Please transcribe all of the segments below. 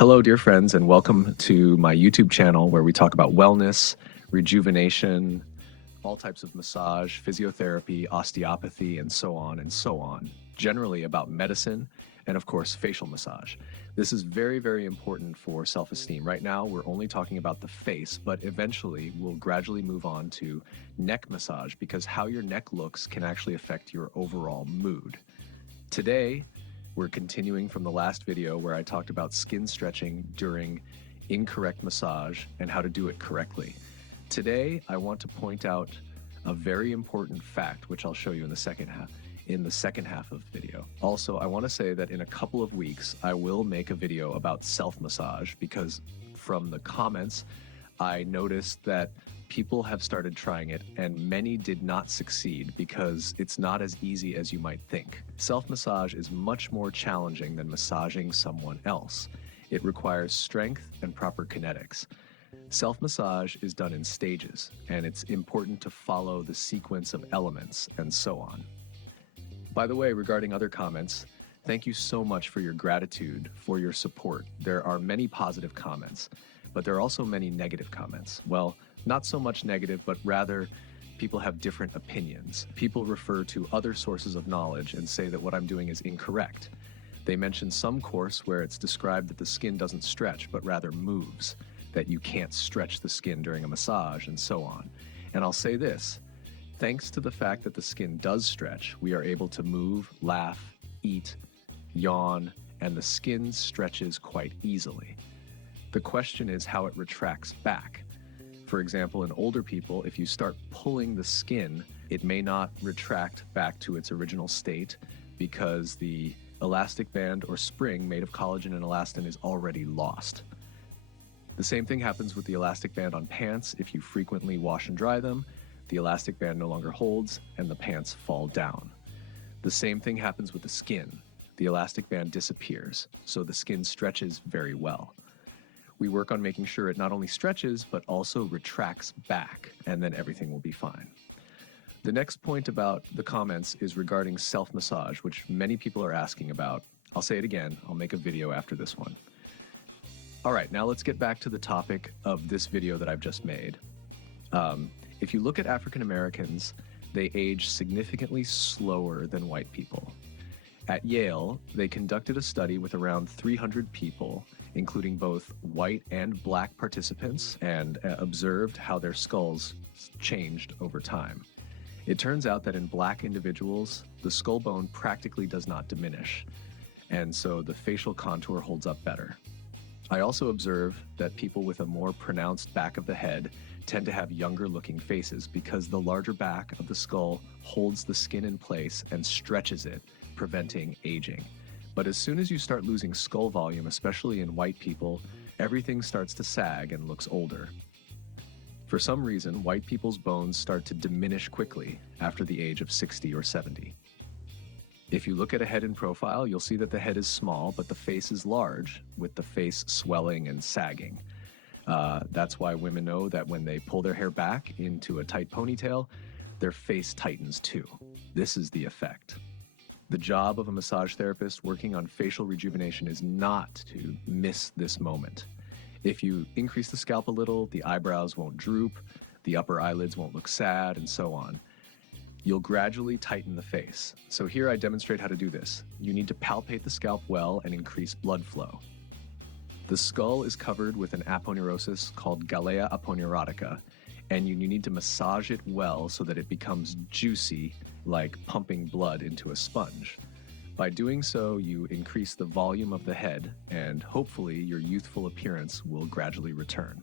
Hello, dear friends, and welcome to my YouTube channel where we talk about wellness, rejuvenation, all types of massage, physiotherapy, osteopathy, and so on and so on. Generally about medicine and, of course, facial massage. This is very, very important for self-esteem. Right now, we're only talking about the face, but eventually we'll gradually move on to neck massage because how your neck looks can actually affect your overall mood. Today, we're continuing from the last video where I talked about skin stretching during incorrect massage and how to do it correctly. Today, I want to point out a very important fact, which I'll show you in the second half of the video. Also, I want to say that in a couple of weeks, I will make a video about self-massage because from the comments, I noticed that people have started trying it and many did not succeed because it's not as easy as you might think. Self-massage is much more challenging than massaging someone else. It requires strength and proper kinetics. Self-massage is done in stages, and it's important to follow the sequence of elements and so on. By the way, regarding other comments, thank you so much for your gratitude, for your support. There are many positive comments, but there are also many negative comments. Well, not so much negative, but rather people have different opinions. People refer to other sources of knowledge and say that what I'm doing is incorrect. They mention some course where it's described that the skin doesn't stretch, but rather moves, that you can't stretch the skin during a massage and so on. And I'll say this, thanks to the fact that the skin does stretch, we are able to move, laugh, eat, yawn, and the skin stretches quite easily. The question is how it retracts back. For example, in older people, if you start pulling the skin, it may not retract back to its original state because the elastic band or spring made of collagen and elastin is already lost. The same thing happens with the elastic band on pants. If you frequently wash and dry them, the elastic band no longer holds and the pants fall down. The same thing happens with the skin. The elastic band disappears, so the skin stretches very well. We work on making sure it not only stretches, but also retracts back, and then everything will be fine. The next point about the comments is regarding self-massage, which many people are asking about. I'll say it again, I'll make a video after this one. All right, now let's get back to the topic of this video that I've just made. If you look at African Americans, they age significantly slower than white people. At Yale, they conducted a study with around 300 people, including both white and black participants, and observed how their skulls changed over time. It turns out that in black individuals, the skull bone practically does not diminish, and so the facial contour holds up better. I also observe that people with a more pronounced back of the head tend to have younger looking faces because the larger back of the skull holds the skin in place and stretches it, preventing aging. But as soon as you start losing skull volume, especially in white people, everything starts to sag and looks older. For some reason, white people's bones start to diminish quickly after the age of 60 or 70. If you look at a head in profile, you'll see that the head is small, but the face is large, with the face swelling and sagging. That's why women know that when they pull their hair back into a tight ponytail, their face tightens too. This is the effect. The job of a massage therapist working on facial rejuvenation is not to miss this moment. If you increase the scalp a little, the eyebrows won't droop, the upper eyelids won't look sad, and so on. You'll gradually tighten the face. So here I demonstrate how to do this. You need to palpate the scalp well and increase blood flow. The skull is covered with an aponeurosis called Galea aponeurotica, and you need to massage it well so that it becomes juicy, like pumping blood into a sponge. By doing so, you increase the volume of the head, and hopefully your youthful appearance will gradually return.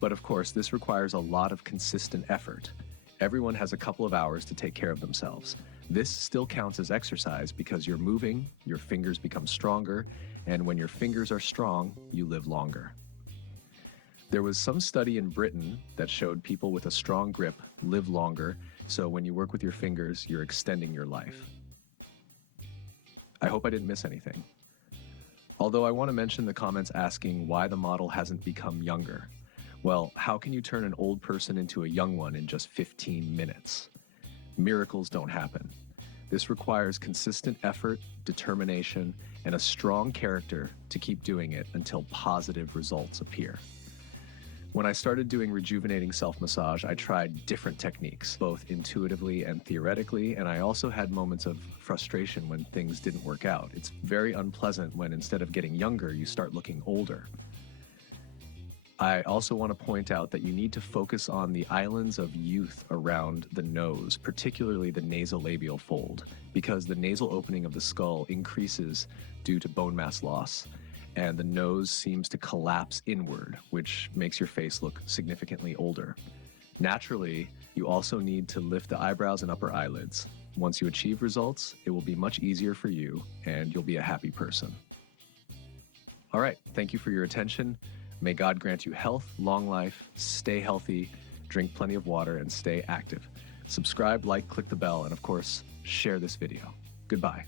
But of course, this requires a lot of consistent effort. Everyone has a couple of hours to take care of themselves. This still counts as exercise because you're moving, your fingers become stronger, and when your fingers are strong, you live longer. There was some study in Britain that showed people with a strong grip live longer, so when you work with your fingers, you're extending your life. I hope I didn't miss anything. Although I want to mention the comments asking why the model hasn't become younger. Well, how can you turn an old person into a young one in just 15 minutes? Miracles don't happen. This requires consistent effort, determination, and a strong character to keep doing it until positive results appear. When I started doing rejuvenating self-massage, I tried different techniques, both intuitively and theoretically, and I also had moments of frustration when things didn't work out. It's very unpleasant when instead of getting younger, you start looking older. I also want to point out that you need to focus on the islands of youth around the nose, particularly the nasolabial fold, because the nasal opening of the skull increases due to bone mass loss, and the nose seems to collapse inward, which makes your face look significantly older. Naturally, you also need to lift the eyebrows and upper eyelids. Once you achieve results, it will be much easier for you, and you'll be a happy person. All right, thank you for your attention. May God grant you health, long life, stay healthy, drink plenty of water, and stay active. Subscribe, like, click the bell, and of course, share this video. Goodbye.